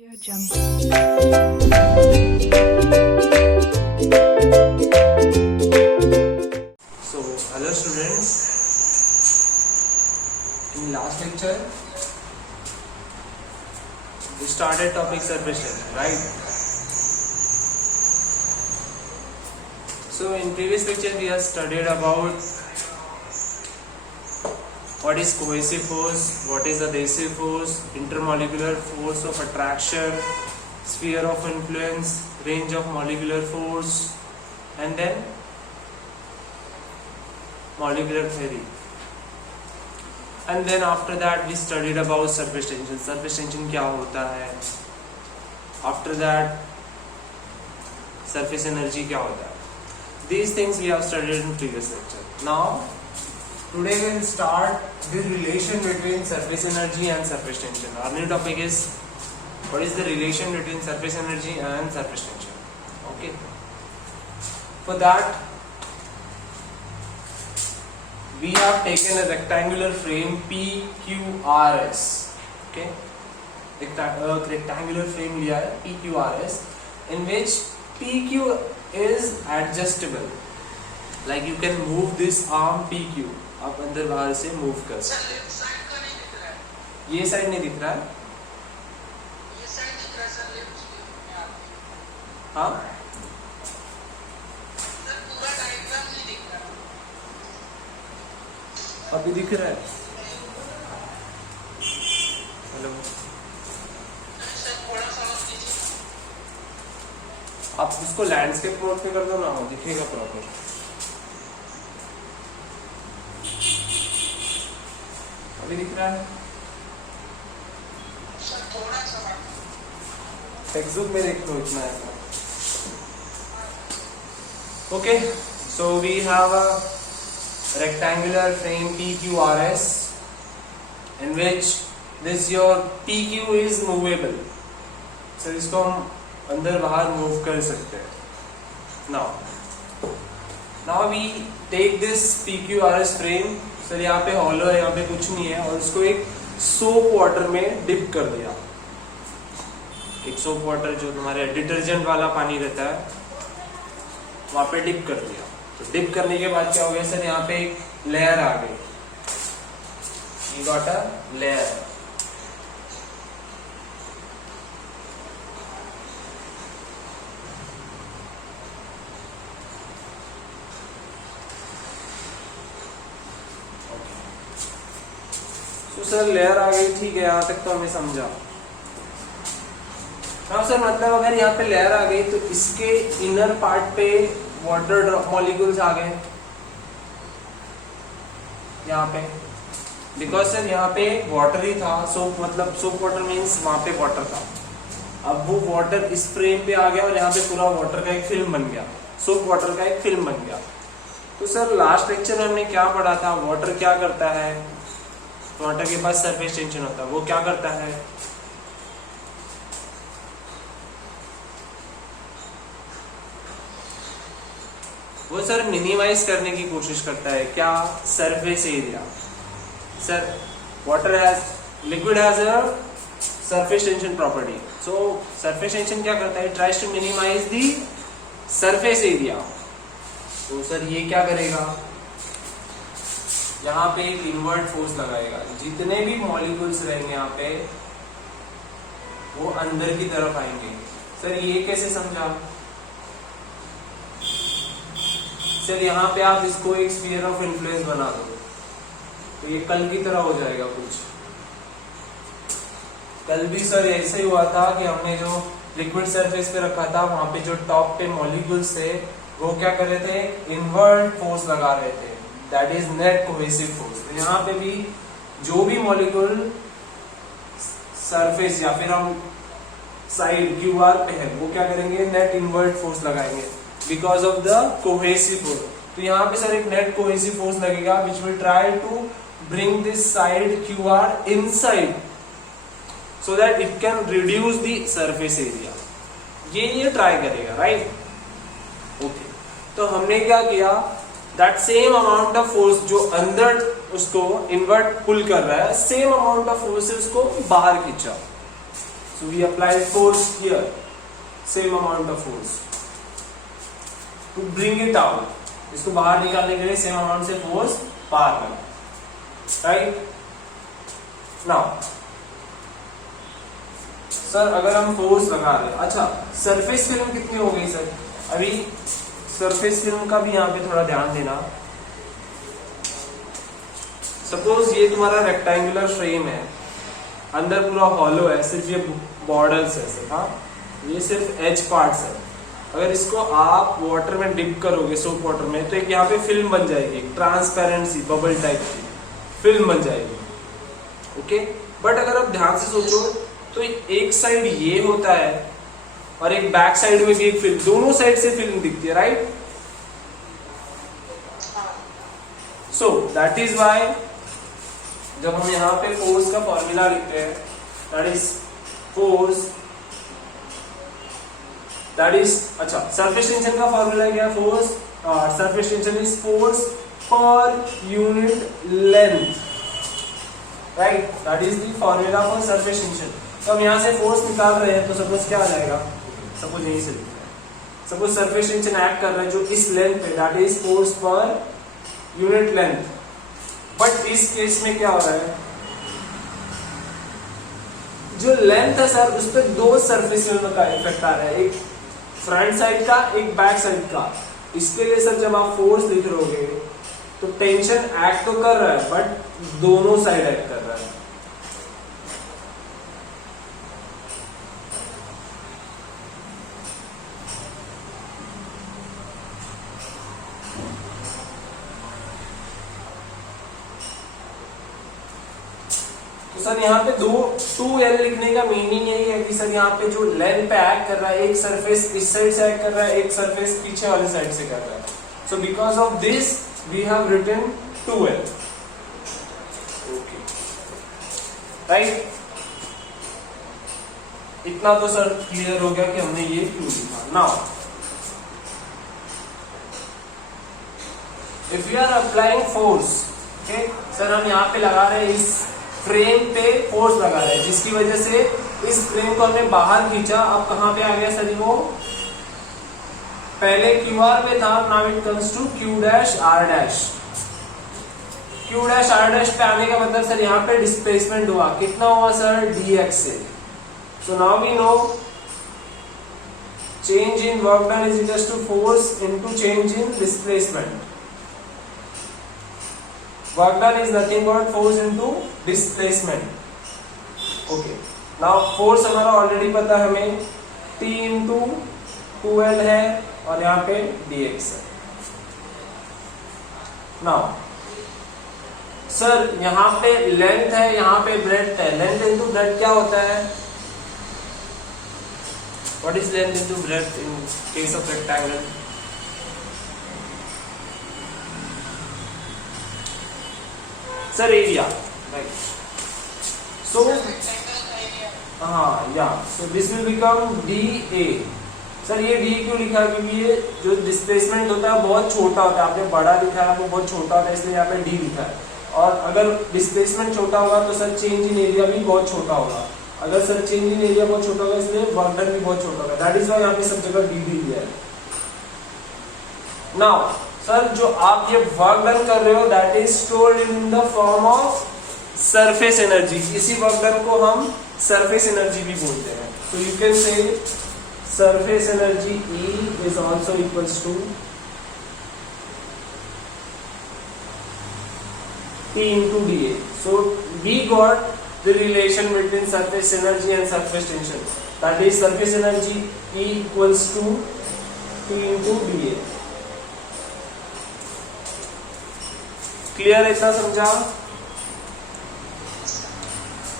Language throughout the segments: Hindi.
So, hello students. In last lecture, we started topic surface tension, right? So, in previous lecture, we have studied about what is cohesive force, what is adhesive force, intermolecular force of attraction, sphere of influence, range of molecular force, and then molecular theory. And then after that we studied about surface tension. Surface tension क्या होता है? After that surface energy क्या होता है? These things we have studied in previous lecture. Now today we will start the relation between surface energy and surface tension. Our new topic is what is the relation between surface energy and surface tension. Okay. For that we have taken a rectangular frame PQRS. Okay. Rectangular frame लिया है PQRS, in which PQ is adjustable. Like you can move this arm PQ. आप अंदर बाहर से मूव कर सकते हैं. ये साइड नहीं दिख रहा है? ये साइड दिख रहा है सर, लेफ्ट में आप. हाँ? सर पूरा डायग्राम नहीं दिख रहा. अभी दिख रहा है? हेलो. सर थोड़ा सा और कीजिए. आप इसको लैंडस्केप मोड पे कर दो ना, हो दिखेगा प्रॉपर. अभी दिख रहा है? सर थोड़ा सा टेक्स्ट में देख लो, इतना है. Okay, so we have a rectangular frame PQRS in which this your PQ is movable. So इसको हम अंदर बाहर मूव कर सकते हैं. Now we take this PQRS frame. Sir यहाँ पे हॉलो है, यहाँ पे कुछ नहीं है, और इसको एक सोप वाटर में डिप कर दिया. एक सोप वाटर जो तुम्हारे डिटर्जेंट वाला पानी रहता है वहाँ पे डिप कर दिया. तो डिप करने के बाद क्या हो गया सर, यहाँ पे एक लेयर आ गई. You got a layer. तो सर लेयर आ गई, ठीक है, यहाँ तक तो हमें समझा. हाँ सर, मतलब अगर यहाँ पे लेयर आ गई तो इसके इनर पार्ट पे वाटर ड्रॉप मॉलिक्यूल्स आ गए यहाँ पे, बिकॉज सर यहाँ पे वाटर ही था. सोप मतलब सोप वाटर मीन्स वहां पे वाटर था. अब वो वाटर इस फ्रेम पे आ गया और यहाँ पे पूरा वाटर का एक फिल्म बन गया, सोप वाटर का एक फिल्म बन गया. तो सर लास्ट लेक्चर में हमने क्या पढ़ा था? वाटर क्या करता है? वाटर के पास सरफेस टेंशन होता है, वो क्या करता है? वो सर मिनिमाइज करने की कोशिश करता है. क्या? Surface area. Sir water has, liquid has a surface tension property. So surface tension क्या करता है? Tries to minimise the surface area. तो सर ये क्या करेगा? यहाँ पे एक इनवर्ट फोर्स लगाएगा. जितने भी मॉलिक्यूल्स रहेंगे यहाँ पे वो अंदर की तरफ आएंगे. सर ये कैसे समझा? सर यहाँ पे आप इसको एक स्फीयर ऑफ इन्फ्लुएंस बना दो तो ये कल की तरह हो जाएगा कुछ. कल भी सर ऐसे ही हुआ था कि हमने जो लिक्विड सरफेस पे रखा था वहां पे जो टॉप पे मॉलिक्यूल्स थे वो क्या कर रहे थे? इनवर्ट फोर्स लगा रहे थे. That is net cohesive force. तो यहाँ पे भी जो भी मॉलिक्यूल सरफेस या फिर हम साइड क्यूआर पे है वो क्या करेंगे? नेट इनवर्ट फोर्स लगाएंगे because of the cohesive force. तो यहाँ पे सर एक नेट कोहेसिव फोर्स लगेगा which will try to bring this side QR inside so that it can reduce the surface area. ये ट्राई करेगा, राइट? ओके. तो हमने क्या किया? That same amount of force जो अंदर उसको इनवर्ट पुल कर रहा है, सेम अमाउंट ऑफ फोर्स से उसको बाहर खींचा. So we applied force here, same amount of force to bring it out. इसको बाहर निकालने के लिए सेम अमाउंट से फोर्स बाहर लगा, राइट? नाउ सर अगर हम फोर्स लगा रहे हैं, अच्छा सरफेस फिल्म कितनी हो गई सर? अभी सरफेस फिल्म का भी यहाँ पे थोड़ा ध्यान देना। सपोज ये तुम्हारा रेक्टेंगुलर फ्रेम है, अंदर पूरा हॉलो है, सिर्फ ये बॉर्डर्स है सिर्फ, हाँ ये सिर्फ एज पार्ट्स है। अगर इसको आप वाटर में डिप करोगे, सोप वाटर में, तो एक यहाँ पे फिल्म बन जाएगी, ट्रांसपेरेंट सी बबल टाइप की फिल्म बन जाएगी, ओके? बट अगर आप ध्यान से सोचो तो एक साइड ये होता है और एक बैक साइड में भी एक फिल्म, दोनों साइड से फिल्म दिखती है, right? So that is why जब हम यहाँ पे फोर्स का फॉर्मूला लिखते हैं, that is force, that is, अच्छा सरफेस टेंशन का फॉर्मूला क्या है? Force, surface tension is force per unit length, right? That is the formula for surface tension. तो हम यहाँ से फोर्स निकाल रहे हैं, तो सपोज क्या आ जाएगा? सपोज यहीं से लिखते हैं, सपोज सरफेस टेंशन एक्ट कर रहा है जो इस लेंथ पे, that is force per unit length. But इस केस में क्या हो रहा है, जो लेंथ है सर उस पर दो सरफेस का इफेक्ट आ रहा है, एक फ्रंट साइड का, एक बैक साइड का। इसके लिए सर जब आप फोर्स लिख रहोगे तो टेंशन एक्ट तो कर रहा है बट दोनों साइड एक्ट कर रहा है। तो सर यहाँ पे 2L लिखने का मीनिंग यही है कि सर यहाँ पे जो लेंथ पे एक्ट कर रहा है, एक सरफेस इस साइड से एक्ट कर रहा है, एक सरफेस पीछे वाले साइड से कर रहा है। So because of this we have written 2L, okay, right? इतना तो सर क्लियर हो गया कि हमने ये क्यों लिखा। Now if you are applying force, okay sir, हम यहाँ पे लगा रहे हैं, इस फ्रेम पे फोर्स लगा रहे हैं जिसकी वजह से इस फ्रेम को हमने बाहर खींचा। अब कहां पे आ गया सर? वो पहले QR पे था, now it comes to Q dash R dash. Q dash R dash पे आने का मतलब सर यहाँ पे डिस्प्लेसमेंट हुआ, कितना हुआ सर? dx से। So now we know change in work done is equal to force into change in displacement. Work done is nothing but force into displacement. Okay. Now force हमारा ऑलरेडी पता है हमें, T into 2L है और यहाँ पे dx है। Now सर यहाँ पे लेंथ है, यहाँ पे ब्रेड्थ है। लेंथ into ब्रेड्थ क्या होता है? What is length into breadth in case of rectangle? Sir, area, right? So, so this will become dA. Sir ये d क्यों लिखा? क्योंकि ये जो डिस्प्लेसमेंट होता है बहुत छोटा होता है, आपने बड़ा लिखा है वो बहुत छोटा होता है, इसलिए यहाँ पे d लिखा है। और अगर डिस्प्लेसमेंट छोटा होगा तो सर चेंज इन एरिया भी बहुत छोटा होगा। अगर सर चेंज इन एरिया बहुत छोटा होगा इसलिए वर्क डन भी बहुत छोटा होगा। दैट इज व्हाई यहाँ पे सब जगह dd दिया है। नाउ सर जो आप ये वर्क डन कर रहे हो that is stored in the form of surface energy. इसी वर्क डन को हम सरफेस एनर्जी भी बोलते हैं। तो you can say surface energy E is also equals to P into dA. So we got the relation between surface energy and surface tension. That is surface energy E equals to P into dA. Clear है? इतना समझा?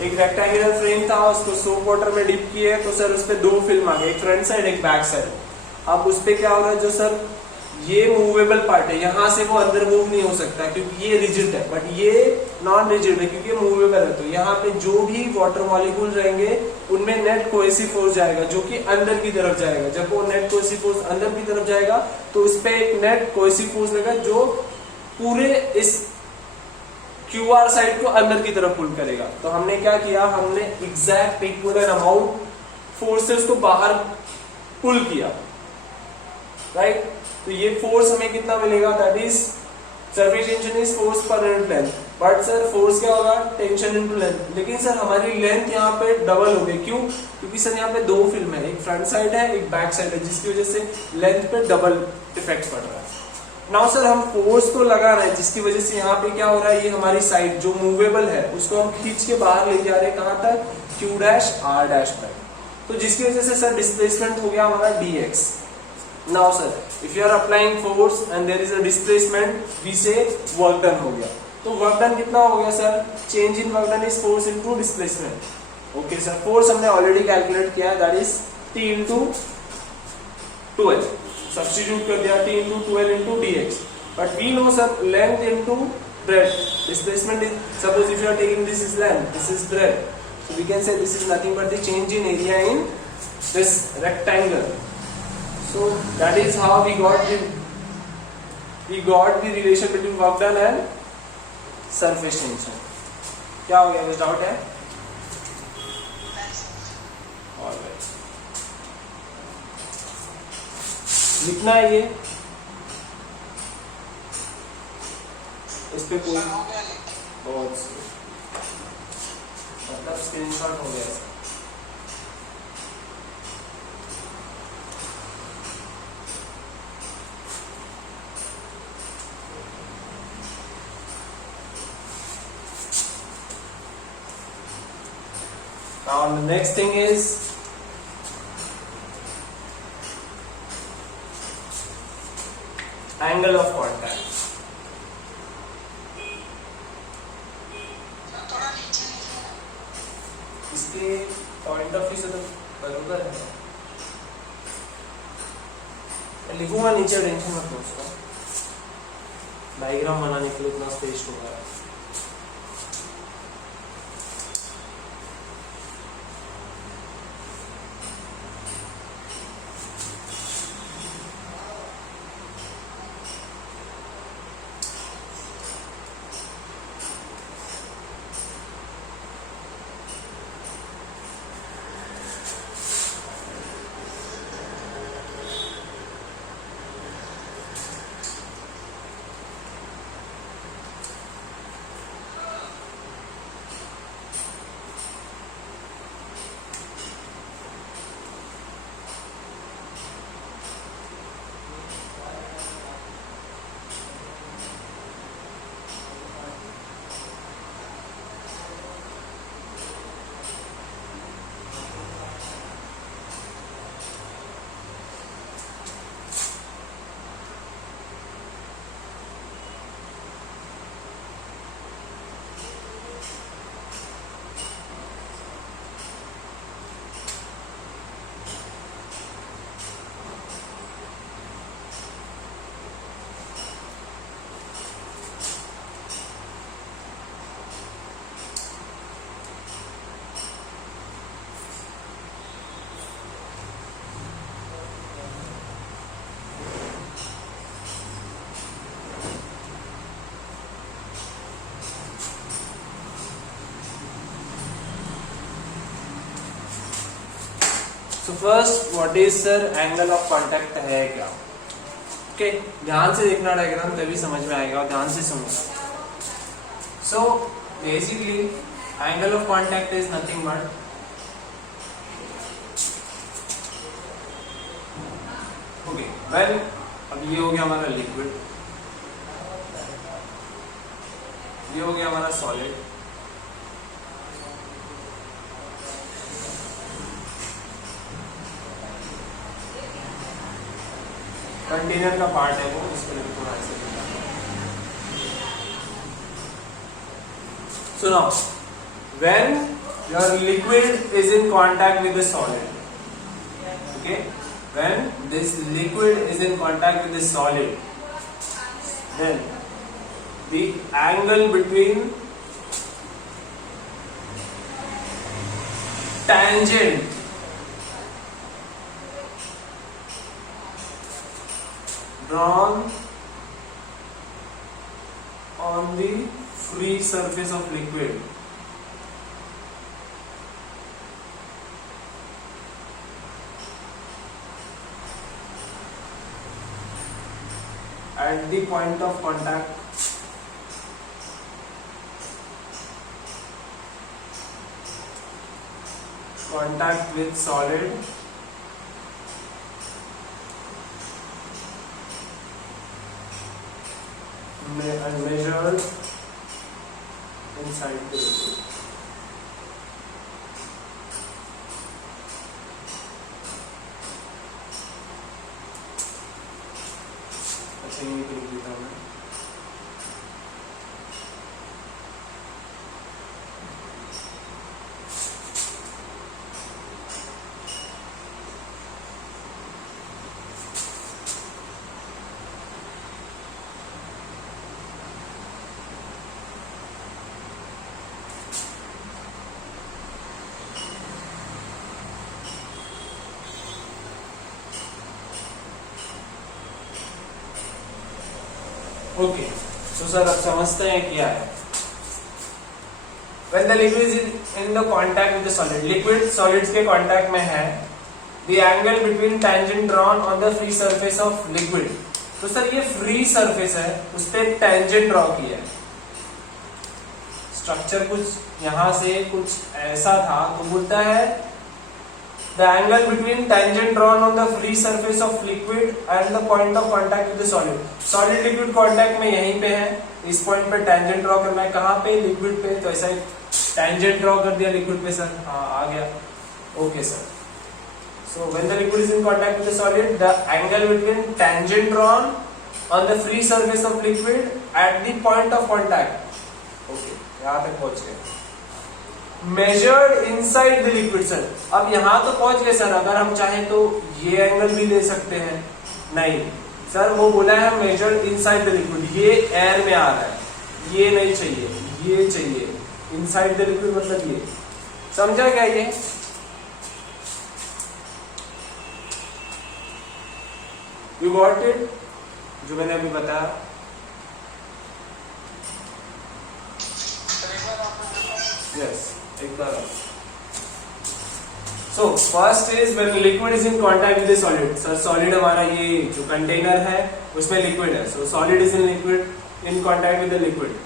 एक रेक्टेंगुलर फ्रेम था, उसको सोप वाटर में डिप किए तो सर उस पे दो फिल्म आ गई, एक फ्रंट साइड एक बैक साइड। अब उस पे क्या हो रहा है, जो सर ये मूवेबल पार्ट है यहाँ से वो अंदर मूव नहीं हो सकता क्योंकि ये रिजिड है, बट ये नॉन रिजिड है क्योंकि मूवेबल है। तो यहाँ पे जो भी वाटर मॉलिक्यूल रहेंगे उनमें नेट कोहेसिव फोर्स जाएगा जो कि अंदर की तरफ जाएगा। जब वो नेट कोहेसिव फोर्स अंदर की तरफ जाएगा तो उस पे एक नेट कोहेसिव फोर्स लगेगा जो पूरे इस QR साइड को अंदर की तरफ पुल करेगा। तो हमने क्या किया, हमने एग्जैक्ट इक्विवेलेंट अमाउंट फोर्स से उसको बाहर पुल किया, राइट। तो ये फोर्स हमें कितना मिलेगा, that is surface tension is force per unit length. But sir force क्या होगा, टेंशन इनटू लेंथ। लेकिन सर हमारी लेंथ यहाँ पे डबल हो गई, क्यों, क्योंकि सर यहाँ पे दो फिल्म है, एक फ्रंट साइड है एक बैक साइड है, जिसकी वजह से लेंथ पे डबल इफेक्ट पड़ रहा है। नाउ सर हम फोर्स तो लगा रहे हैं जिसकी वजह से यहाँ पे क्या हो रहा है, ये हमारी साइड जो मूवेबल है उसको हम खींच के बाहर ले जा रहे हैं, कहाँ तक, Q डैश R डैश तक। तो जिसकी वजह से सर डिस्प्लेसमेंट हो गया हमारा dx। Now sir, if you are applying force and there is a displacement, we say work done हो गया। तो work done कितना हो गया sir, change in work done is force into displacement। Okay sir, force हमने already calculate किया, that is T into 12, substitute कर दिया T into 12 into dx। But we know sir length into breadth, displacement is, suppose if you are taking this is length, this is breadth, so we can say this is nothing but the change in area in this rectangle। So that is how we got the relation between work done and surface tension। क्या हो गया, कुछ डाउट है? Alright, लिखना है ये, इस पे कोई बहुत सही, मतलब स्क्रीनशॉट हो गया। Now the next thing is angle of contact। थोड़ा नीचे नीचे इसके पॉइंट ऑफ व्यू से तो बराबर है, लिखूंगा नीचे, टेंशन मत लो उसका, डायग्राम बनाने के लिए इतना स्पेस होगा। तो first what is sir angle of contact है क्या, ओके, ध्यान से देखना डायग्राम तभी समझ में आएगा, ध्यान से समझना। So basically angle of contact is nothing but okay when, अब ये हो गया हमारा लिक्विड, ये हो गया हमारा सॉलिड, कंटेनर का पार्ट है वो, इसको लेकर थोड़ा ऐसे so now when your liquid is in contact with the solid, okay, when this liquid is in contact with the solid, then the angle between tangent drawn on the free surface of liquid at the point of contact with solid and measured inside the liquid. अच्छा ये लिख देता हूँ मैं। ओके तो सर अब समझते हैं क्या है। When the liquid is in the contact with the solid, liquid solids के contact में है, the angle between tangent drawn on the free surface of liquid, तो सर ये free surface है, उस पे tangent draw किया है। स्ट्रक्चर कुछ यहाँ से कुछ ऐसा था, तो बोलता है the angle between tangent drawn on the free surface of liquid and the point of contact with the solid. Solid liquid contact में यहीं पे है, इस पॉइंट पे tangent draw करना है, कहाँ पे? लिक्विड पे। तो ऐसा tangent draw कर दिया लिक्विड पे सर, हाँ आ गया। Okay sir, so when the liquid is in contact with the solid, the angle between tangent drawn on the free surface of liquid at the point of contact, okay यहाँ तक पहुंच गए। Measured inside the liquid sir, अब यहां तो पहुंच गए सर, अगर हम चाहें तो ये एंगल भी ले सकते हैं। नहीं सर, वो बोला है मेजर्ड इनसाइड द लिक्विड, ये एयर में आ रहा है, ये नहीं चाहिए, ये चाहिए। इनसाइड द लिक्विड मतलब ये, समझा क्या ये? यू गॉट इट, जो मैंने अभी बताया। यस, एक बार। So first is when liquid is in contact with the solid. Sir solid हमारा ये जो कंटेनर है उसमें लिक्विड है, so solid is in liquid in contact with the liquid.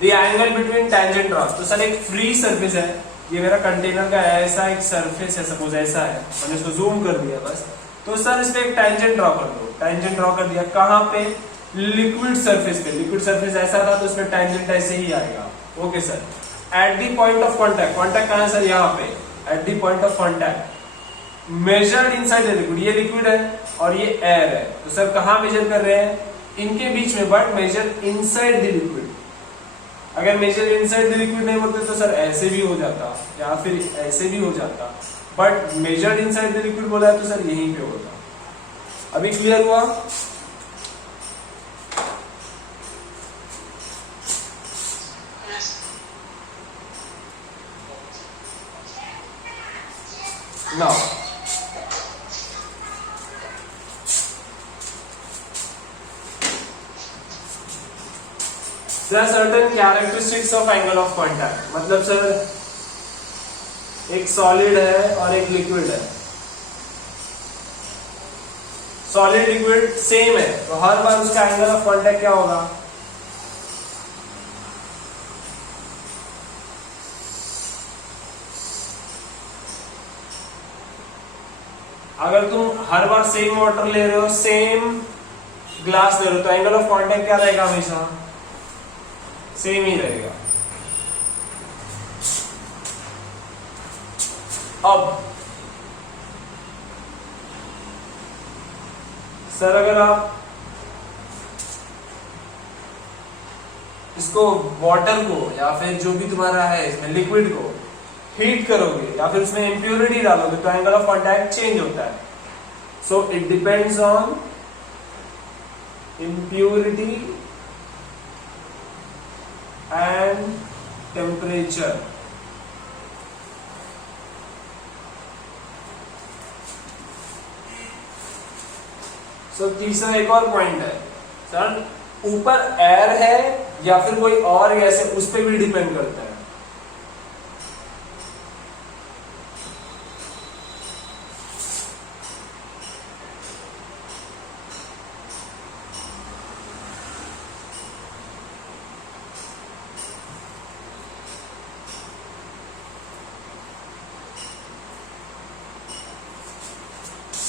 The angle between tangent draws, तो सर एक फ्री सरफेस है, ये मेरा कंटेनर का ऐसा एक सरफेस है, सपोज ऐसा है, मैंने इसको जूम कर दिया बस। तो सर इस पे एक टेंजेंट ड्रॉ कर दो, टेंजेंट ड्रॉ कर दिया, कहाँ पे? लिक्विड सरफेस पे। लिक्विड सरफेस ऐसा था तो इसमें टेंजेंट ऐसे ही आएगा। Okay sir, at the point of contact, contact कहाँ है सर? यहाँ पे, at the point of contact measured inside the liquid, ये लिक्विड है और ये एयर है, तो सर कहाँ मेजर कर रहे हैं? इनके बीच में, but major inside the liquid. अगर मेजर इनसाइड द लिक्विड नहीं बोलते तो सर ऐसे भी हो जाता या फिर ऐसे भी हो जाता, but measured inside the liquid बोला है तो सर यहीं पे होता। अभी क्लियर हुआ? Now, there are certain characteristics of angle of contact. मतलब सर एक सॉलिड है और एक लिक्विड है, सॉलिड लिक्विड सेम है, तो हर बार उसका एंगल ऑफ कांटेक्ट क्या होगा? अगर तुम हर बार सेम वाटर ले रहे हो, सेम ग्लास ले रहे हो, तो एंगल ऑफ कांटेक्ट क्या रहेगा? हमेशा सेम ही रहेगा। अब सर अगर आप इसको वाटर को या फिर जो भी तुम्हारा है इसमें लिक्विड को हीट करोगे या फिर उसमें इम्प्योरिटी डालोगे तो एंगल ऑफ कांटेक्ट चेंज होता है। So it depends on impurity and temperature. So तीसरा एक और पॉइंट है सर, ऊपर एयर है या फिर कोई और गैस है, उस पर भी डिपेंड करता है।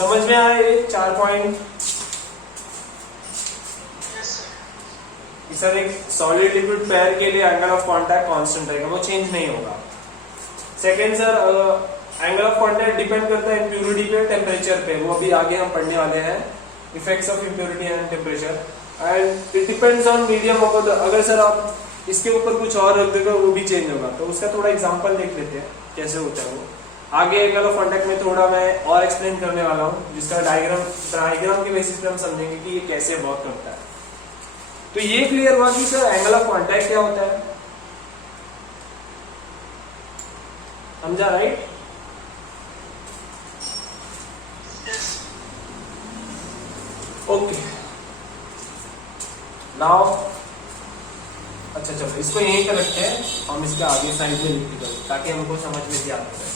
समझ में आया ये 4 पॉइंट? Yes, sir. सर एक सॉलिड लिक्विड पेयर के लिए एंगल ऑफ कांटेक्ट कांस्टेंट रहेगा, वो चेंज नहीं होगा। Second sir, angle of contact depend करता है इम्प्योरिटी पे, टेम्परेचर पे, वो अभी आगे हम पढ़ने वाले हैं, effects of impurity and temperature, and it depends on medium of the, अगर सर आप इसके ऊपर कुछ और रख देगा वो भी चेंज होगा। तो उसका थोड़ा एग्जांपल देख लेते हैं कैसे होता है वो। आगे एंगल ऑफ कांटेक्ट में थोड़ा मैं और एक्सप्लेन करने वाला हूँ, जिसका डायग्राम के बेसिस पे हम समझेंगे कि ये कैसे वर्क करता है। तो ये क्लियर हुआ कि सर एंगल ऑफ कांटेक्ट क्या होता है, समझा राइट? Yes. ओके नाउ, अच्छा चलो इसको यहीं पे रखते हैं, हम इसके आगे साइड में लिख देंगे ताकि हमको समझ में भी आ जाए।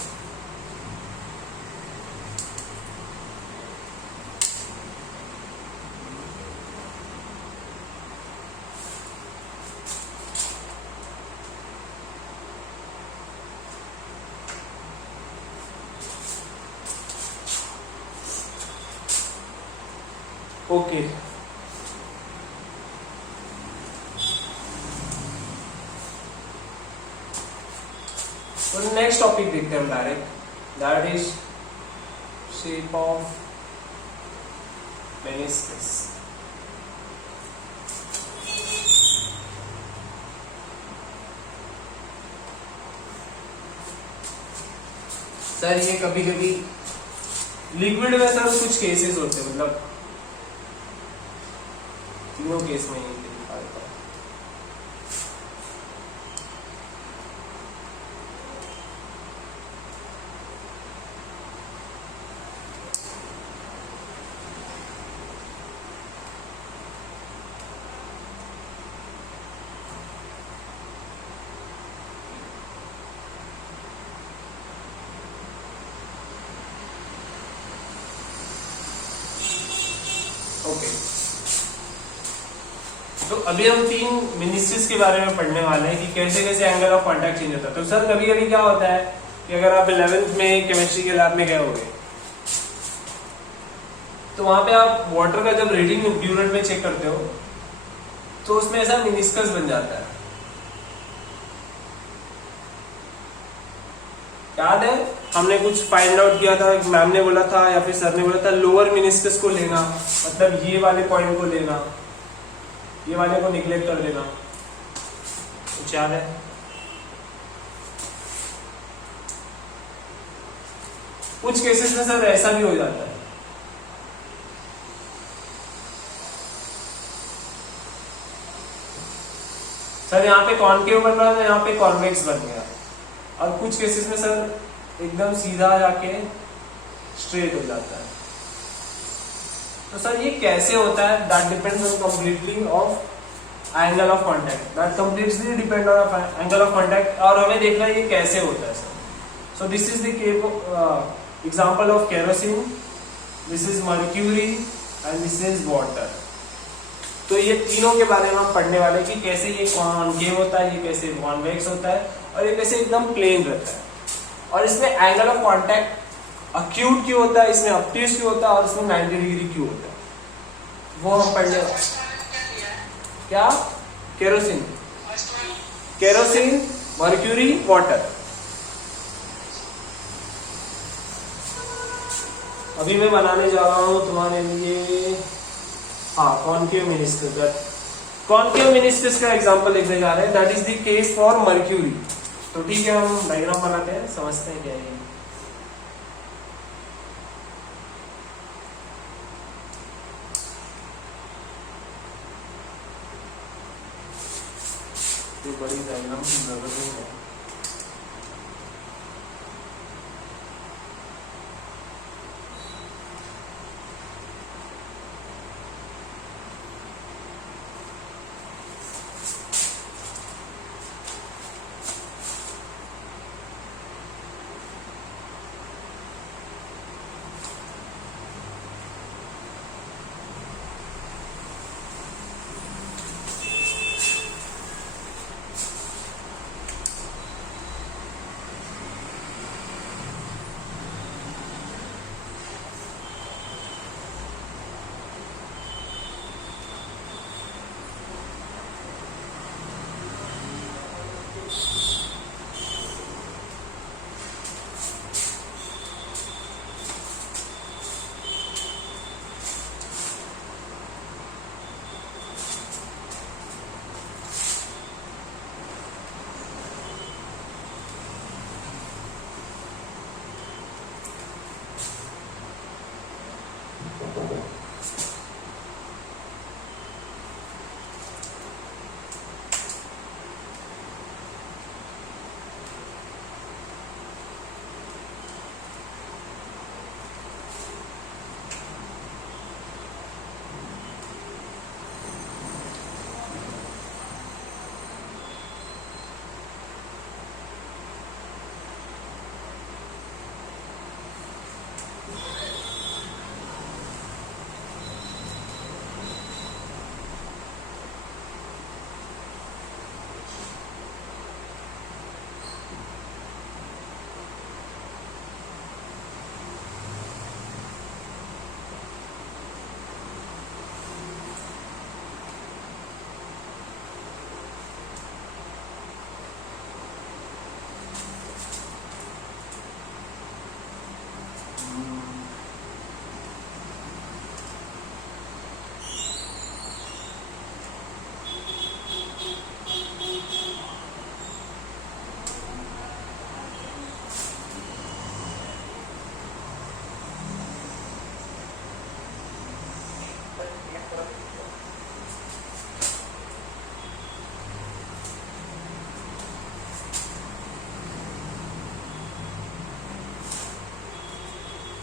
ओके तो नेक्स्ट टॉपिक देखते हैं हम direct, that is shape of meniscus. Sir ये कभी कभी लिक्विड में सर कुछ केसेस होते हैं, मतलब तीनों केस में ही दिखा देता हूं। ओके तो अभी हम 3 मेनिस्कस के बारे में पढ़ने वाले हैं कि कैसे कैसे एंगल ऑफ कांटेक्ट चेंज होता है। तो सर कभी कभी क्या होता है कि अगर आप 11th में केमिस्ट्री के लैब में गए होंगे तो वहां पे आप वाटर का जब रीडिंग ब्यूरेट में चेक करते हो तो उसमें ऐसा मेनिस्कस बन जाता है, याद है? हमने कुछ फाइंड आउट किया था, मैम ने बोला था या फिर सर ने बोला था लोअर मेनिस्कस को लेना, मतलब ये वाले पॉइंट को लेना, ये वाले को निगलेक्ट कर देना, कुछ याद है? कुछ केसेस में सर ऐसा भी हो जाता है। सर यहाँ पे कॉनकेव बन रहा है, यहाँ पे कॉन्वेक्स बन गया, और कुछ केसेस में सर एकदम सीधा जाके स्ट्रेट हो जाता है। तो सर ये कैसे होता है, that depends on completely off angle of contact, that completely depend on angle of contact, और हमें देखना है ये कैसे होता है sir. So this is the example of kerosene, this is mercury and this is water. तो ये तीनों के बारे में हम पढ़ने वाले हैं कि कैसे ये कॉनकेव होता है, ये कैसे कॉन्वेक्स होता है, और ये कैसे एकदम प्लेन रहता है, और इसमें एंगल ऑफ कांटेक्ट अक्यूट क्यों होता है, इसमें ऑब्ट्यूज क्यों होता है, और इसमें 90 डिग्री क्यों होता है, वो हम पढ़ने वाले। फर्स्ट वाले क्या लिया है? क्या? केरोसिन, फर्स्ट वाले केरोसिन, मर्क्यूरी, वाटर। अभी मैं बनाने जा रहा हूं तुम्हारे लिए, हाँ, कॉनकेव मेनिस्कस। कॉनकेव मेनिस्कस का एग्जांपल लिखने जा रहे हैं, that is the case for mercury. तो ठीक है, हम डायग्राम बनाते हैं, समझते हैं क्या है ये। बड़ी डायग्राम की जरूरत नहीं है।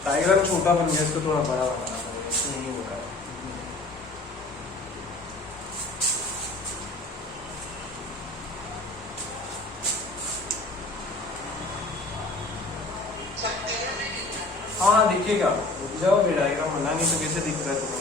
डायग्राम छोटा बन गया, इसको थोड़ा बड़ा बनाना पड़ेगा, इससे नहीं होगा। हाँ दिखेगा, रुक जाओ, ये डायग्राम बना नहीं तो कैसे दिख रहा है तुम्हें?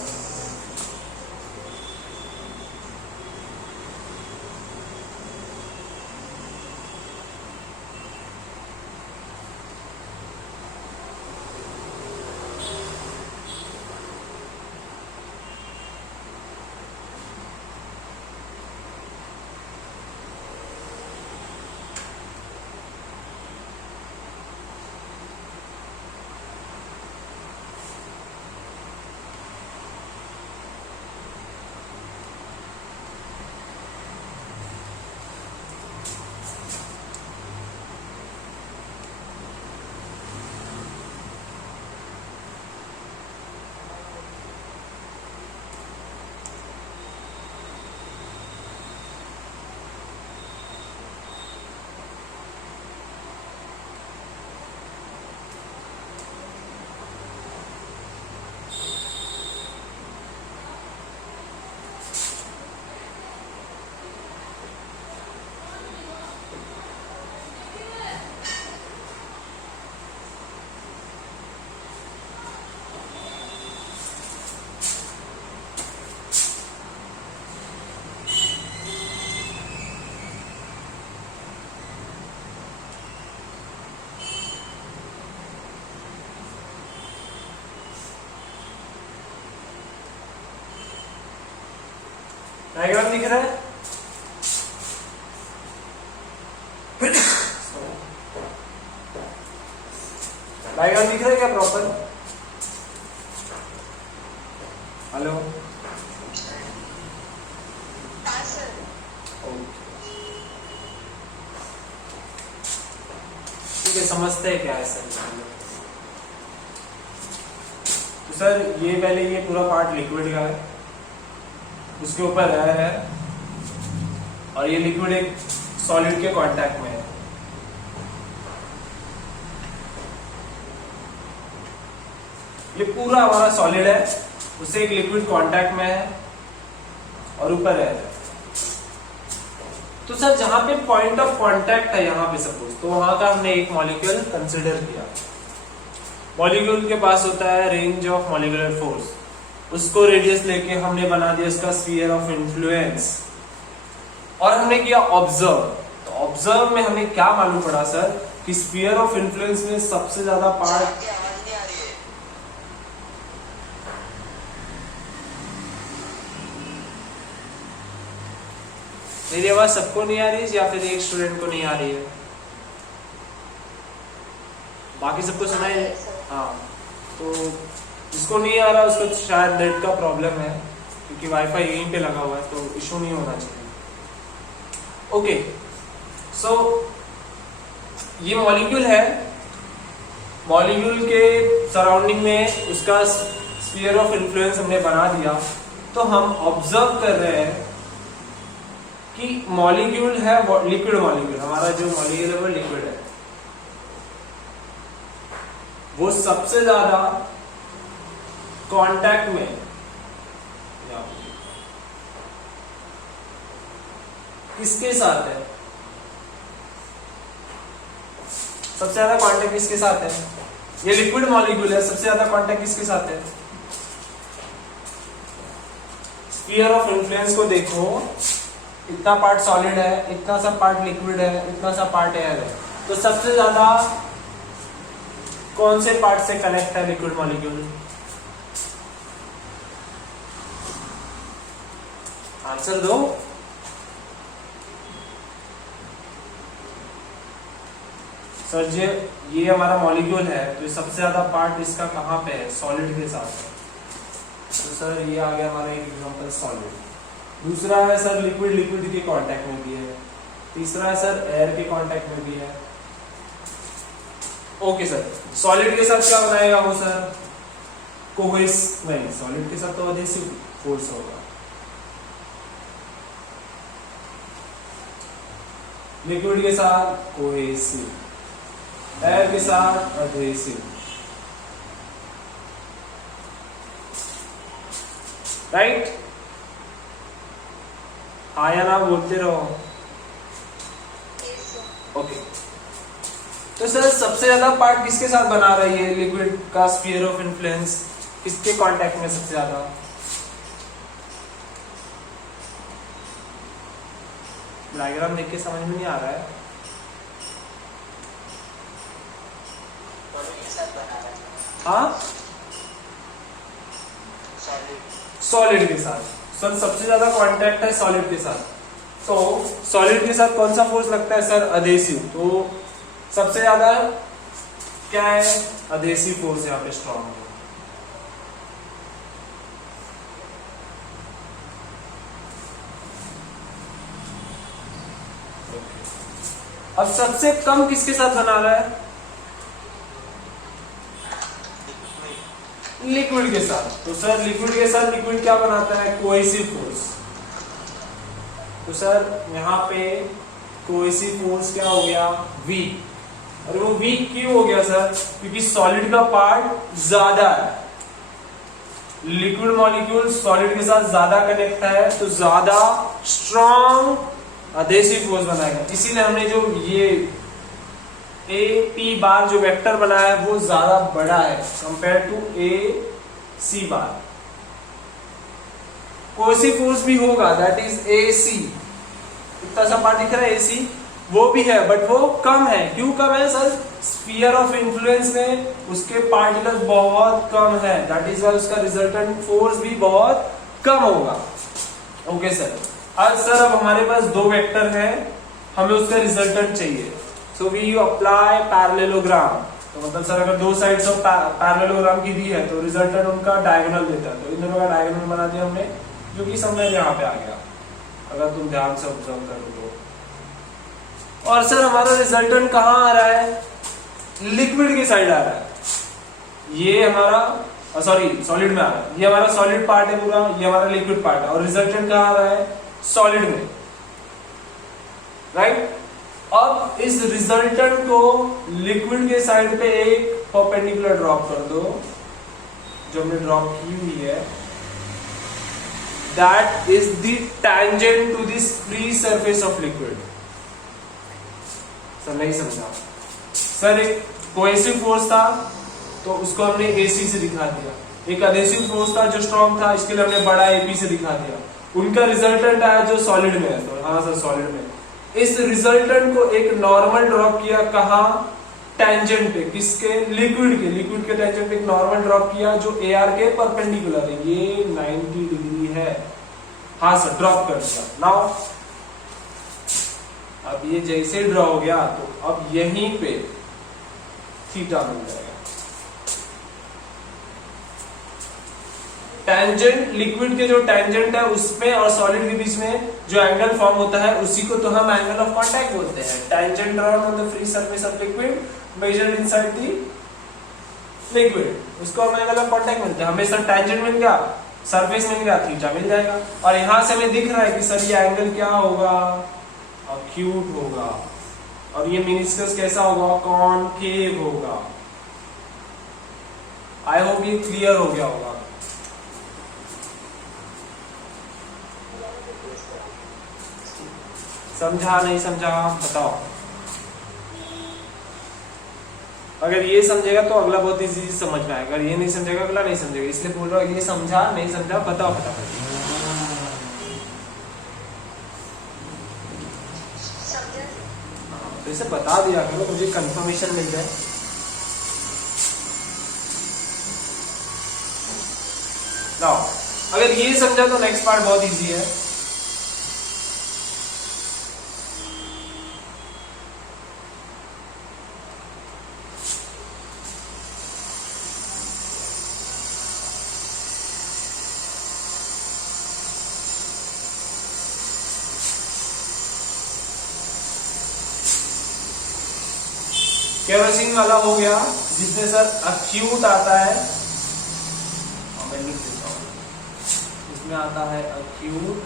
डायग्राम दिख रहा है? डायग्राम दिख रहा है क्या प्रॉपर? हेलो, ठीक है, समझते हैं क्या है सर। तो सर ये पहले ये पूरा पार्ट लिक्विड का है, उसके ऊपर एयर है, और ये लिक्विड एक सॉलिड के कांटेक्ट में है। ये पूरा हमारा सॉलिड है, उससे एक लिक्विड कांटेक्ट में है, और ऊपर एयर है। तो सर जहां पे पॉइंट ऑफ कांटेक्ट है यहाँ पे सपोज, तो वहां का हमने एक मॉलिक्यूल कंसिडर किया। मॉलिक्यूल के पास होता है रेंज ऑफ मॉलिक्यूलर फोर्स, उसको रेडियस लेके हमने बना दिया इसका स्फीयर ऑफ इन्फ्लुएंस, और हमने किया ऑब्जर्व। तो ऑब्जर्व में हमें क्या मालूम पड़ा सर कि स्फीयर ऑफ इन्फ्लुएंस में सबसे ज्यादा पार्ट, मेरी आवाज सबको नहीं आ रही है या फिर एक स्टूडेंट को नहीं आ रही है? बाकी सबको सुनाई है? हाँ, तो जिसको नहीं आ रहा उसको शायद नेट का प्रॉब्लम है, क्योंकि वाईफाई यहीं पे लगा हुआ है, तो इशू नहीं होना चाहिए। ओके, सो ये मॉलिक्यूल है, मॉलिक्यूल के सराउंडिंग में उसका स्फीयर ऑफ इन्फ्लुएंस हमने बना दिया। तो हम ऑब्जर्व कर रहे हैं कि मॉलिक्यूल है, लिक्विड मॉलिक्यूल, हमारा जो मॉलिक्यूल है वो लिक्विड है, वो सबसे ज्यादा कांटेक्ट में किसके साथ है? सबसे ज्यादा कांटेक्ट किसके साथ है? ये लिक्विड मॉलिक्यूल है, सबसे ज्यादा कांटेक्ट किसके साथ है? स्फीयर ऑफ इन्फ्लुएंस को देखो, इतना पार्ट सॉलिड है, इतना सा पार्ट लिक्विड है, इतना सा पार्ट एयर है, तो सबसे ज्यादा कौन से पार्ट से कनेक्ट है लिक्विड मॉलिक्यूल? आंसर दो। सर जी ये हमारा मॉलिक्यूल है, तो सबसे ज्यादा पार्ट इसका कहाँ पे है? सॉलिड के साथ है। तो सर ये आ गया हमारा एक एग्जांपल सॉलिड। दूसरा है सर लिक्विड, लिक्विड के कांटेक्ट में भी है। तीसरा है सर एयर के कांटेक्ट में भी है। ओके सर, सॉलिड के साथ क्या बनाएगा वो सर? नहीं, सॉलिड के साथ तो एडहेसिव फोर्स होगा, लिक्विड के साथ कोहेसिव, एयर के साथ एडहेसिव, राइट? हाँ या ना बोलते रहो। ओके, तो सर सबसे ज्यादा पार्ट किसके साथ बना रही है लिक्विड का स्फीयर ऑफ इन्फ्लुएंस? किसके कांटेक्ट में सबसे ज्यादा? डायग्राम देख के समझ में नहीं आ रहा है। हाँ, सॉलिड के साथ। सर सबसे ज्यादा कांटेक्ट है सॉलिड के साथ, तो सॉलिड के साथ कौन सा फोर्स लगता है सर? एडहेसिव। तो सबसे ज्यादा क्या है? एडहेसिव फोर्स यहाँ पे स्ट्रॉन्ग है। अब सबसे कम किसके साथ बना रहा है? लिक्विड के साथ। तो सर लिक्विड के साथ लिक्विड क्या बनाता है? Cohesive force. तो सर यहाँ पे कोहेसिव फोर्स क्या हो गया? वीक। और वो वीक क्यों हो गया सर? क्योंकि सॉलिड का पार्ट ज्यादा है, लिक्विड मॉलिक्यूल सॉलिड के साथ ज्यादा कनेक्ट है, तो ज्यादा स्ट्रॉन्ग एडहेसिव फोर्स बनाएगा। इसीलिए हमने जो ये ए पी बार जो वेक्टर बनाया है वो ज्यादा बड़ा है compare to A C bar. Cohesive force भी होगा, दैट इज ए सी। इतना सा पार्ट दिख रहा है ए सी, वो भी है बट वो कम है। क्यों कम है सर? स्फीयर ऑफ इन्फ्लुएंस में उसके पार्टिकल्स बहुत कम है, दैट इज वाई उसका रिजल्टेंट फोर्स भी बहुत कम होगा। Okay sir. आज सर अब हमारे पास दो वेक्टर है, हमें उसका रिजल्टेंट चाहिए। So we apply parallelogram. तो मतलब सर अगर दो साइड्स ऑफ पैरेललोग्राम की दी है तो रिजल्टेंट उनका डायगोनल देता है। तो इन दोनों का डायगोनल बना दिया हमने, जो कि समझ यहाँ पे आ गया अगर तुम ध्यान से ऑब्जर्व करो तो। और सर हमारा रिजल्टेंट कहाँ आ रहा है? लिक्विड की साइड आ रहा है। ये हमारा सॉलिड में आ रहा है। ये हमारा सॉलिड पार्ट है पूरा, ये हमारा लिक्विड पार्ट है। और रिजल्टेंट कहाँ आ रहा है? सॉलिड में, राइट? अब इस रिजल्टेंट को लिक्विड के साइड पे एक परपेंडिकुलर ड्रॉप कर दो, जो हमने ड्रॉप की हुई है। That is the tangent to this free surface of liquid. Sir नहीं समझा। सर एक कोहेसिव फोर्स था तो उसको हमने AC से दिखा दिया। एक एडहेसिव फोर्स था जो स्ट्रॉन्ग था, इसके लिए हमने बड़ा AP से दिखा दिया। उनका रिजल्टेंट आया जो सॉलिड में है। तो हाँ सर सॉलिड में। इस रिजल्टेंट को एक नॉर्मल ड्रॉप किया, कहाँ? टेंजेंट पे। किसके? लिक्विड के। लिक्विड के टेंजेंट पे एक नॉर्मल ड्रॉप किया जो AR के परपेंडिकुलर है। ये 90 डिग्री है। हाँ सर ड्रॉप कर दिया। नाउ अब ये जैसे ड्रॉ हो गया तो अब यहीं पे थीटा मिल जाएगा। टैंजेंट, लिक्विड के जो टैंजेंट है उसमें और सॉलिड के बीच में जो एंगल फॉर्म होता है उसी को तो हम एंगल ऑफ कांटेक्ट बोलते हैं। Tangent drawn on the free surface of liquid measured inside the liquid, उसको हम एंगल ऑफ कांटेक्ट मिलते हैं। हमें सर टैंजेंट मिल गया, सरफेस मिल गया, थीटा मिल जाएगा। और यहां से हमें दिख रहा है कि सर ये एंगल क्या होगा? एक्यूट होगा। और ये मेनिस्कस कैसा होगा? कॉनकेव होगा। आई होप ये क्लियर हो गया होगा। समझा नहीं समझा बताओ। अगर ये समझेगा तो अगला बहुत इजी समझ में आएगा, अगर ये नहीं समझेगा अगला नहीं समझेगा। इसलिए बोल रहा हूँ ये समझा नहीं समझा बताओ फटाफट। तो इसे बता दिया करो, मुझे कंफर्मेशन मिल जाए। नाउ अगर ये समझा तो नेक्स्ट पार्ट बहुत इजी है। केरोसिन वाला हो गया जिसमें सर एक्यूट आता है मैं लिख देता हूँ। इसमें आता है अक्यूट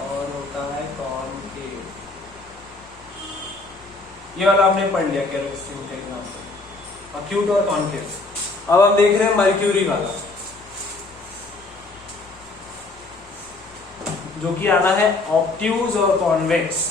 और होता है कॉनकेव। ये वाला आपने पढ़ लिया केरोसिन का एग्जांपल, अक्यूट और कॉनकेव। अब हम देख रहे हैं मर्क्यूरी वाला, जो कि आना है ऑब्ट्यूज और कॉन्वेक्स।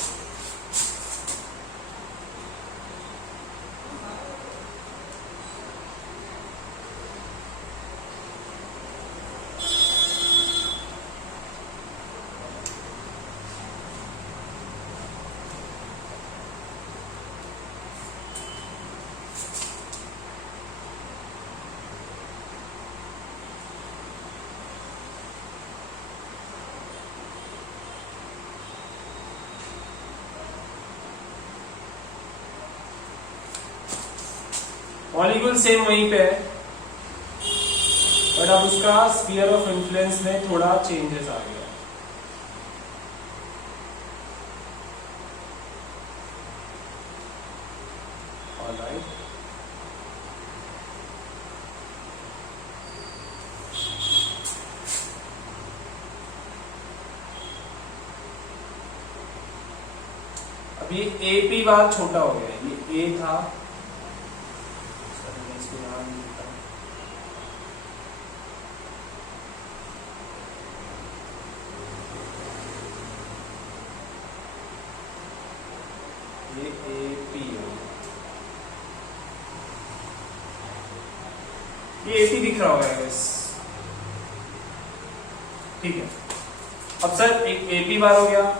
मॉलिक्यूल सेम वहीं पे है, बट अब उसका स्फीयर ऑफ इन्फ्लुएंस में थोड़ा चेंजेस आ गया। ऑलराइट, अब ये AP बार छोटा हो गया, ये A था, ये AP है, ये AP दिख रहा होगा बस, ठीक है। अब सर एक AP बार हो गया,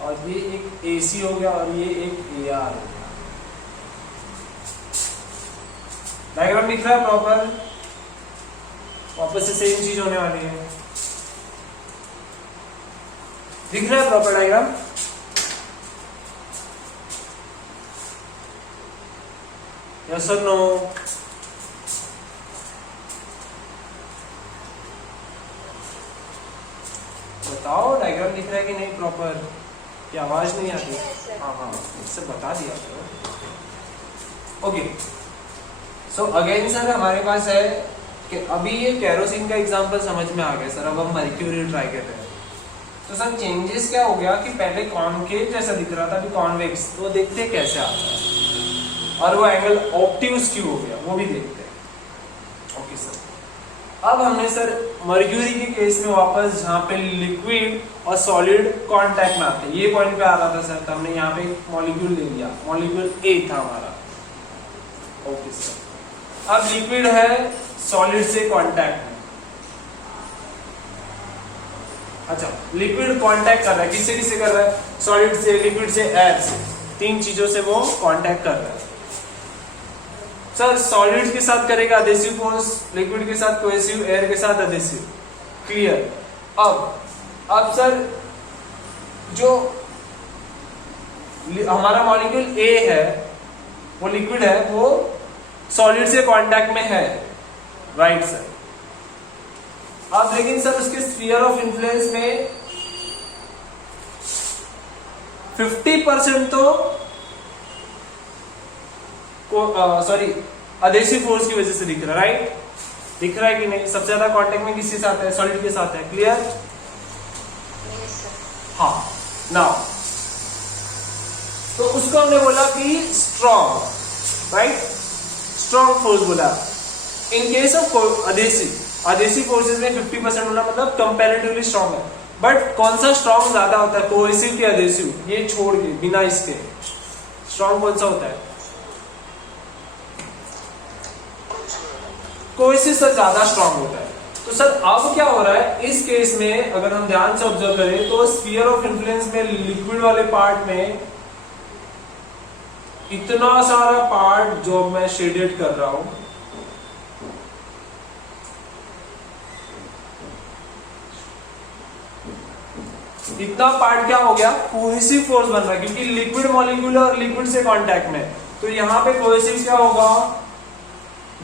और ये एक AC हो गया और ये एक AR हो गया। डायग्राम दिख रहा है प्रॉपर, वापस से सेम चीज होने वाली है, दिख रहा है प्रॉपर डायग्राम? यस और नो? बताओ डायग्राम दिख रहा है कि नहीं प्रॉपर? की आवाज नहीं आती? हाँ हाँ, इससे बता दिया करो। ओके, सो अगेन सर हमारे पास है कि अभी ये केरोसिन का एग्जांपल समझ में आ गया सर। अब हम मर्क्यूरी ट्राई कर रहे हैं। तो सर चेंजेस क्या हो गया कि पहले कॉनकेव जैसा दिख रहा था, अभी कॉन्वेक्स। तो देखते हैं कैसे आता है, और वो एंगल ऑब्ट्यूज क्यों हो गया वो भी देखते हैं। ओके सर, अब हमने सर मर्क्यूरी के केस में वापस जहाँ पे लिक्विड और सॉलिड कांटेक्ट में आते हैं, ये पॉइंट पे आ रहा था सर, तो हमने यहाँ पे मॉलिक्यूल ले लिया, मॉलिक्यूल A था हमारा। ओके सर, अब लिक्विड है सॉलिड से कांटेक्ट में। अच्छा, लिक्विड कांटेक्ट कर रहा है, किससे किससे कर रहा है? सॉलिड से, लिक्विड से, एयर से, तीन चीजों से वो कांटेक्ट कर रहा है। सर सॉलिड के साथ करेगा अधेसिव फोर्स, लिक्विड के साथ कोहेसिव, एयर के साथ अधेसिव। क्लियर? अब सर जो हमारा मॉलिक्यूल A है, वो लिक्विड है, वो सॉलिड से कांटेक्ट में है, राइट सर। अब लेकिन सर उसके स्फीयर ऑफ इन्फ्लुएंस में 50% तो सॉरी अधेसिव फोर्स की वजह से दिख रहा है, राइट? दिख रहा है कि नहीं? सबसे ज्यादा कांटेक्ट में किसके साथ है? सॉलिड के साथ है। क्लियर? हाँ, नाउ तो उसको हमने बोला कि स्ट्रॉन्ग, राइट? स्ट्रॉन्ग फोर्स बोला। In case of adhesive forces में 50% होना मतलब कंपैरेटिवली स्ट्रॉन्ग है। बट कौन सा स्ट्रॉन्ग ज्यादा होता है, कोहेसिव के अधेसिव? ये छोड़ के, बिना इसके स्ट्रॉन्ग कौन सा होता है? कोहेसिव सर ज्यादा स्ट्रांग होता है। तो सर अब क्या हो रहा है इस केस में, अगर हम ध्यान से ऑब्जर्व करें तो स्फीयर ऑफ इन्फ्लुएंस में लिक्विड वाले पार्ट में इतना सारा पार्ट जो मैं शेडेड कर रहा हूं, इतना पार्ट क्या हो गया, कोहेसिव फोर्स बन रहा है, क्योंकि लिक्विड मॉलिक्यूल और लिक्विड से कांटेक्ट में, तो यहां पे कोहेसिव क्या होगा,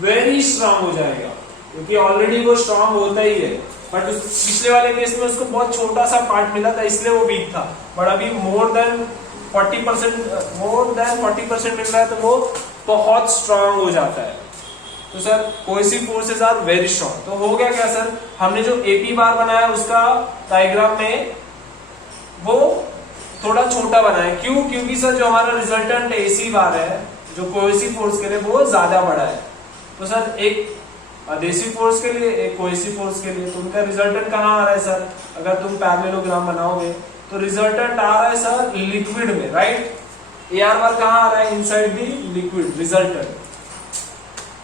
वेरी स्ट्रांग हो जाएगा, क्योंकि ऑलरेडी वो स्ट्रांग होता ही है। बट पिछले वाले केस में उसको बहुत छोटा सा पार्ट मिला था इसलिए वो वीक था, बट अभी मोर देन 40% मिल रहा है तो वो बहुत स्ट्रांग हो जाता है। तो sir cohesive forces are very strong. तो हो गया क्या सर, हमने जो एपी बार बनाया उसका डायग्राम में वो थोड़ा छोटा बना है, क्यों, क्योंकि सर जो हमारा रिजल्टेंट एसी बार है जो कोहेसिव फोर्स के लिए वो ज्यादा बड़ा है। तो सर एक अडेसिव फोर्स के लिए, एक कोहेसिव फोर्स के लिए, तो उनका रिजल्टेंट कहाँ आ रहा है सर, अगर तुम पैरेललोग्राम बनाओगे तो रिजल्टेंट आ रहा है सर लिक्विड में, राइट। एआर बार कहाँ आ रहा है, इनसाइड दी लिक्विड रिजल्टेंट।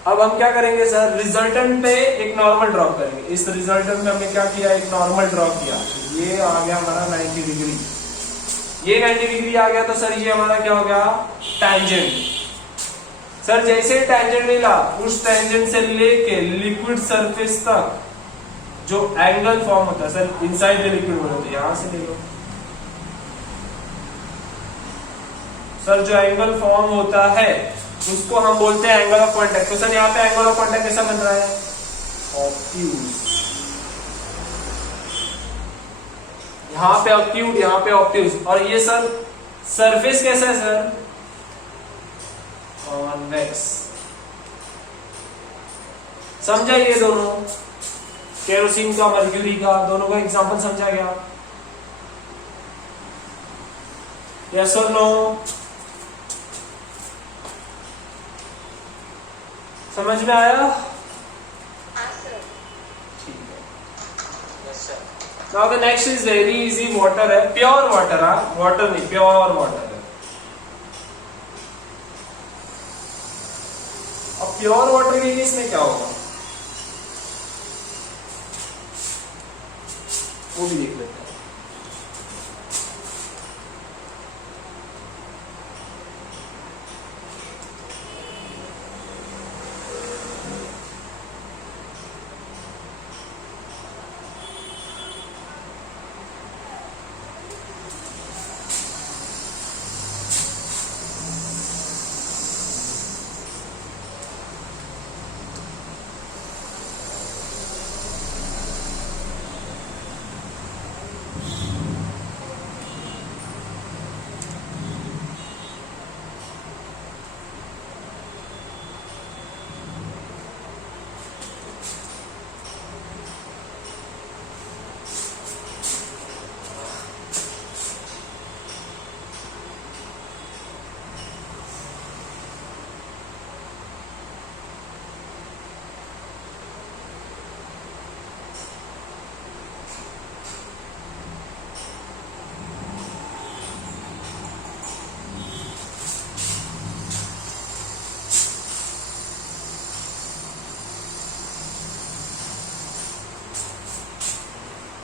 अब हम क्या करेंगे सर, रिजल्टेंट पे एक नॉर्मल ड्रॉ करेंगे। इस रिजल्टेंट में हमने क्या किया, एक नॉर्मल ड्रॉ किया, ये आ गया हमारा 90 डिग्री, ये 90 डिग्री आ गया, तो सर ये हमारा क्या हो गया, टैंजेंट। सर जैसे टैंजेंट मिला, उस टैंजेंट से लेके लिक्विड सरफेस तक जो एंगल फॉर्म होता है सर, इनसाइड द लिक्विड बोले तो यहां से ले लो सर, जो एंगल फॉर्म होता है उसको हम बोलते हैं एंगल ऑफ कांटेक्ट। तो सर यहाँ पे एंगल ऑफ कांटेक्ट कैसा बन रहा है, ऑब्ट्यूज, यहाँ पे ऑब्ट्यूड, यहाँ पे ऑब्ट्यूज, और ये सर सरफेस कैसा है सर, कॉन्वेक्स। समझा ये दोनों, केरोसिन का, मर्क्यूरी का, दोनों का एग्जांपल समझा गया, यस और नो, समझ में आया, ठीक है, Yes, sir. Now the next is very easy, water है, प्योर वाटर, वाटर नहीं, प्योर वाटर है। अब प्योर वाटर के केस में क्या होगा वो भी देख लेते हैं।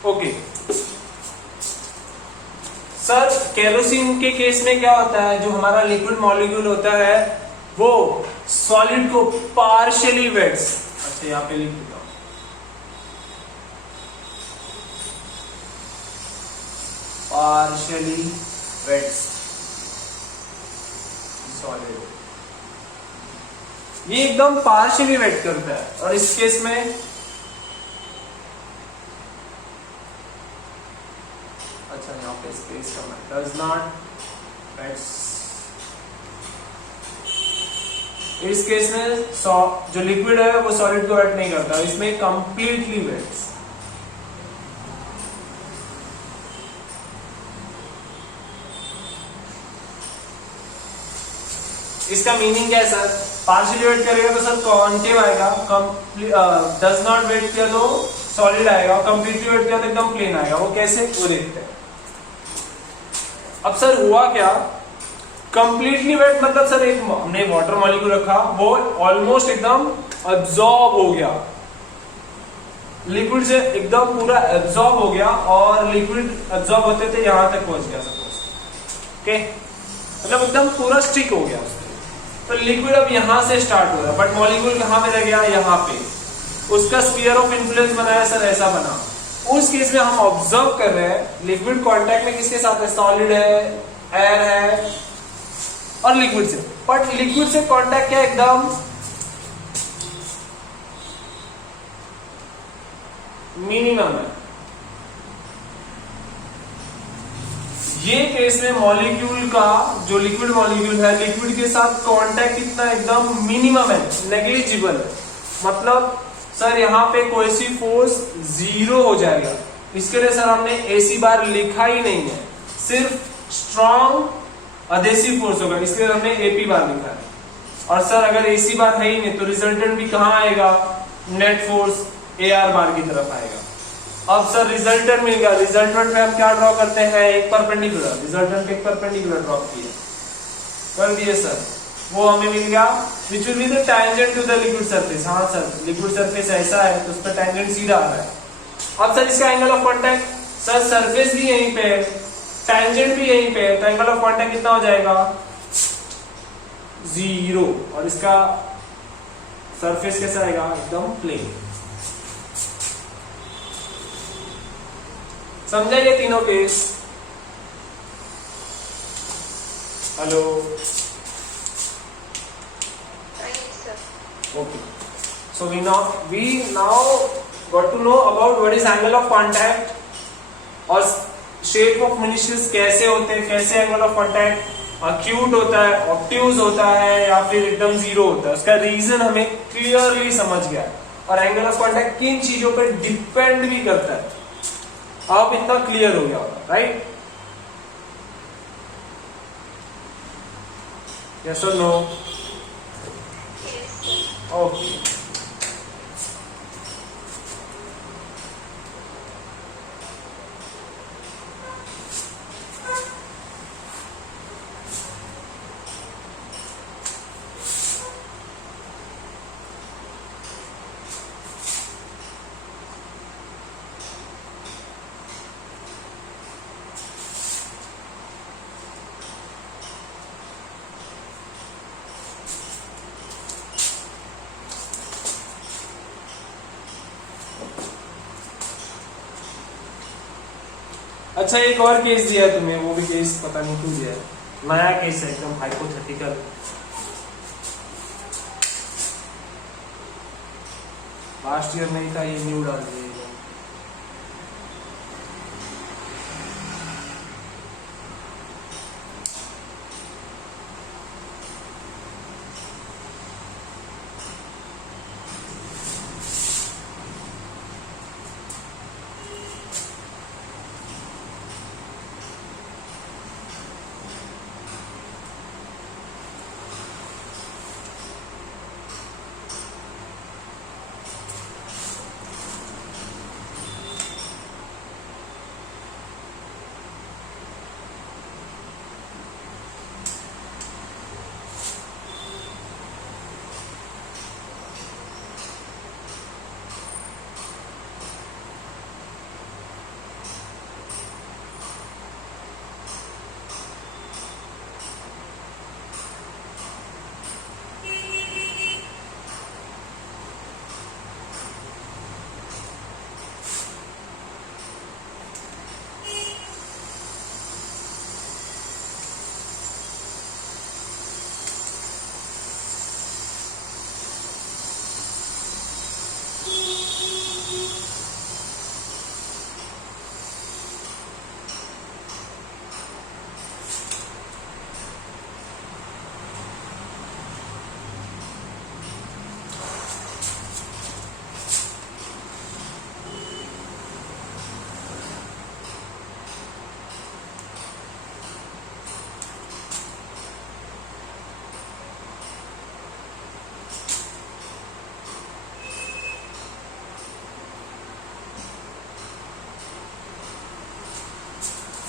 ओके सर, केरोसिन के केस में क्या होता है, जो हमारा लिक्विड मॉलिक्यूल होता है वो सॉलिड को पार्शियली वेट्स, अच्छा यहाँ पे लिख देता हूं, पार्शियली वेट्स सॉलिड, ये एकदम पार्शियली वेट करता है। और इस केस में अच्छा यहाँ पे स्पेस कम है, डज नॉट वेट्स। इस केस में जो लिक्विड है वो सॉलिड को वेट नहीं करता, इसमें कंप्लीटली वेट्स। इसका मीनिंग क्या है सर, पार्शियली वेट करेगा तो सर कॉन्केव आएगा, डज नॉट वेट किया तो सॉलिड आएगा, कंप्लीटली वेट किया तो एकदम प्लेन आएगा। वो कैसे, वो देखते हैं। अब सर हुआ क्या, कंप्लीटली वेट मतलब सर एक हमने वाटर मॉलिक्यूल रखा, वो ऑलमोस्ट एकदम एब्जॉर्ब हो गया, लिक्विड से एकदम पूरा एब्जॉर्ब हो गया और लिक्विड एब्जॉर्ब होते थे यहां तक पहुंच गया सपोज, ओके, मतलब एकदम पूरा स्टिक हो गया उसके। तो लिक्विड अब यहां से स्टार्ट हो रहा है, बट मॉलिक्यूल कहां पे रह गया, यहां पे, उसका स्फीयर ऑफ इन्फ्लुएंस बनाया सर, ऐसा बना। उस केस में हम ऑब्जर्व कर रहे हैं लिक्विड कांटेक्ट में किसके साथ है, सॉलिड है, एयर है और लिक्विड से, बट लिक्विड से कांटेक्ट क्या एकदम मिनिमम है। ये केस में मॉलिक्यूल का जो लिक्विड मॉलिक्यूल है, लिक्विड के साथ कांटेक्ट कितना एकदम मिनिमम है, नेग्लिजिबल है। मतलब सर यहाँ पे कोहेसिव फोर्स 0 हो जाएगा। इसके लिए सर हमने AC बार लिखा ही नहीं है, सिर्फ स्ट्रॉन्ग अधेसिव फोर्स होगा, इसके लिए हमने AP बार लिखा है। और सर अगर AC बार है ही नहीं तो रिजल्टेंट भी कहाँ आएगा, नेट फोर्स AR बार की तरफ आएगा। अब सर रिजल्टेंट मिल गया, रिजल्टेंट में हम क्या ड्रॉ करते हैं, एक परपेंडिकुलर, रिजल्टेंट एक परपेंडिकुलर ड्रॉ किया कर दिए सर, वो हमें मिल गया which will be the tangent to the liquid surface. हाँ सर, लिक्विड सरफेस ऐसा है तो उस पर टैंजेंट सीधा आ रहा है। अब सर इसका angle of contact, sir surface भी यहीं पे है, टैंजेंट भी यहीं पे है, तो एंगल ऑफ कांटेक्ट कितना हो जाएगा, 0, और इसका सरफेस कैसा आएगा, एकदम प्लेन। समझा ये तीनों case? Hello, okay, so we now got to know about what is angle of contact और शेप ऑफ मिनिस्कस कैसे होते हैं, कैसे एंगल ऑफ कांटेक्ट अक्यूट होता है, ऑब्ट्यूज होता है या फिर एकदम 0 होता है, उसका रीजन हमें क्लियरली समझ गया। और एंगल ऑफ कांटेक्ट किन चीजों पर डिपेंड भी करता है, अब इतना क्लियर हो गया होगा, राइट? यस और नो? ओके, अच्छा एक और केस दिया है तुम्हें, वो भी केस पता नहीं क्यों दिया है, नया केस है एकदम हाइपोथेटिकल। लास्ट ईयर नहीं था, ये न्यू डाल दिया।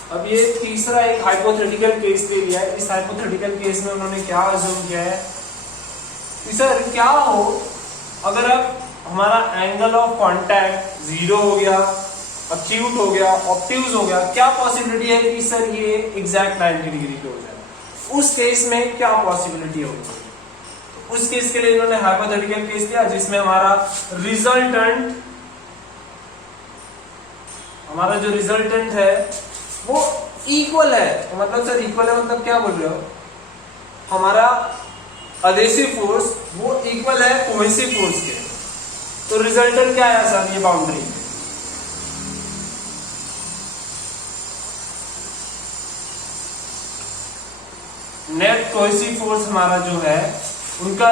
अब ये तीसरा एक हाइपोथेटिकल केस ले लिया है। इस हाइपोथेटिकल केस में उन्होंने क्या अज्यूम किया है कि सर क्या हो अगर अब हमारा एंगल ऑफ कांटेक्ट 0 हो गया, अक्यूट हो गया, ऑब्ट्यूज हो गया, क्या पॉसिबिलिटी है कि सर ये एग्जैक्ट 90 डिग्री पे हो जाए? उस केस में क्या पॉसिबिलिटी होगी? तो उस केस के लिए इन्होंने हाइपोथेटिकल केस लिया जिसमें हमारा जो रिजल्टेंट है वो इक्वल है। तो मतलब सर इक्वल है मतलब क्या बोल रहे हो? हमारा अधेसिव फोर्स वो इक्वल है कोहेसिव फोर्स के। तो रिजल्टेंट क्या है सर? ये बाउंड्री। नेट कोहेसिव फोर्स हमारा जो है उनका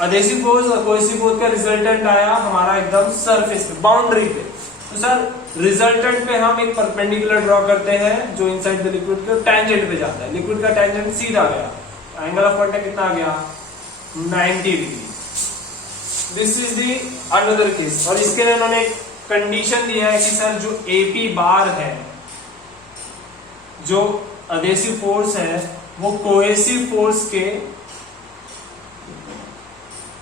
अधेसिव फोर्स और कोहेसिव फोर्स का रिजल्टेंट आया हमारा एकदम सरफेस पे, बाउंड्री पे। तो सर रिजल्टेंट पे हम एक परपेंडिकुलर ड्रॉ करते हैं जो इनसाइड द लिक्विड के टेंजेंट पे जाता है। लिक्विड का टेंजेंट सीधा गया, एंगल ऑफ कांटेक्ट कितना आ गया? 90 degree. This is the another case. और इसके लिए उन्होंने एक कंडीशन दिया है कि सर जो एपी बार है, जो अधेसिव फोर्स है, वो कोहेसिव फोर्स के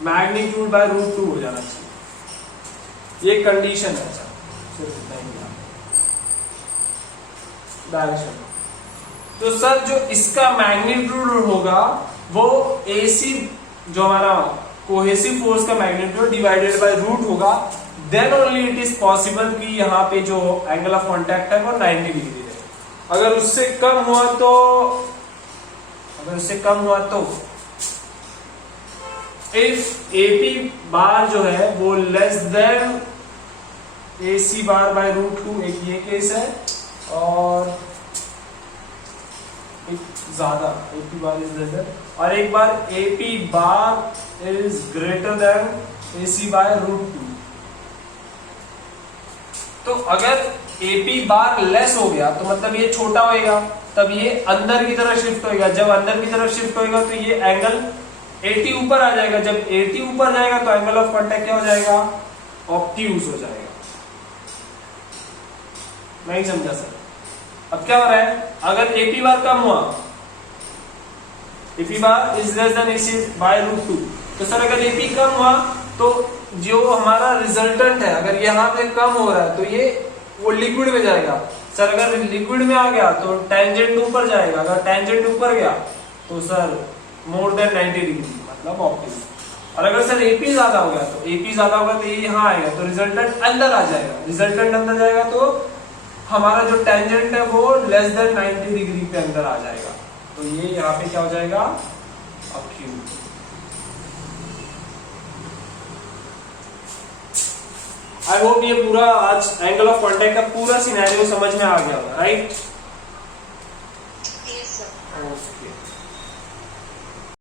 मैग्नीट्यूड बाय √2 हो जाना चाहिए। ये कंडीशन है सर। डायरेक्शन। तो सर जो इसका मैग्नीट्यूड होगा वो AC जो हमारा कोहेसिव फोर्स का मैग्नीट्यूड डिवाइडेड बाय रूट होगा, then only it is possible कि यहाँ पे जो एंगल ऑफ कांटेक्ट है वो 90 डिग्री है। अगर उससे कम हुआ तो इफ AP बार जो है वो less than AC bar by √2, एक ये केस है, और एक ज्यादा AP bar is less than, और एक bar AP bar is greater than AC by √2। तो अगर AP बार लेस हो गया तो मतलब ये छोटा होएगा, तब ये अंदर की तरफ शिफ्ट होएगा। जब अंदर की तरफ शिफ्ट होएगा तो ये एंगल 80 ऊपर आ जाएगा। जब 80 ऊपर जाएगा तो एंगल ऑफ कांटेक्ट क्या हो जाएगा? ऑब्ट्यूज हो जाएगा। नहीं समझा सर? अब क्या हो रहा है? अगर AP बार कम हुआ, AP bar is less than AC by √2, तो सर अगर AP कम हुआ तो जो हमारा रिजल्टेंट है अगर यहाँ पे कम हो रहा है तो ये वो लिक्विड में जाएगा। सर अगर लिक्विड में आ गया तो टेंजेंट ऊपर जाएगा। अगर टेंजेंट ऊपर गया तो सर मोर देन 90 डिग्री मतलब ऑब्ट्यूज। और अगर सर AP ज्यादा हो गया तो AP ज्यादा होगा तो ये यहाँ आएगा तो रिजल्टेंट अंदर आ जाएगा। रिजल्टेंट अंदर जाएगा तो हमारा जो टेंजेंट है वो लेस देन 90 डिग्री पे अंदर आ जाएगा। तो ये यहाँ पे क्या हो जाएगा? ऑब्ट्यूज। आई होप ये पूरा आज एंगल ऑफ कांटेक्ट का पूरा सिनेरियो समझ में आ गया होगा, राइट? Yes, sir. ओके।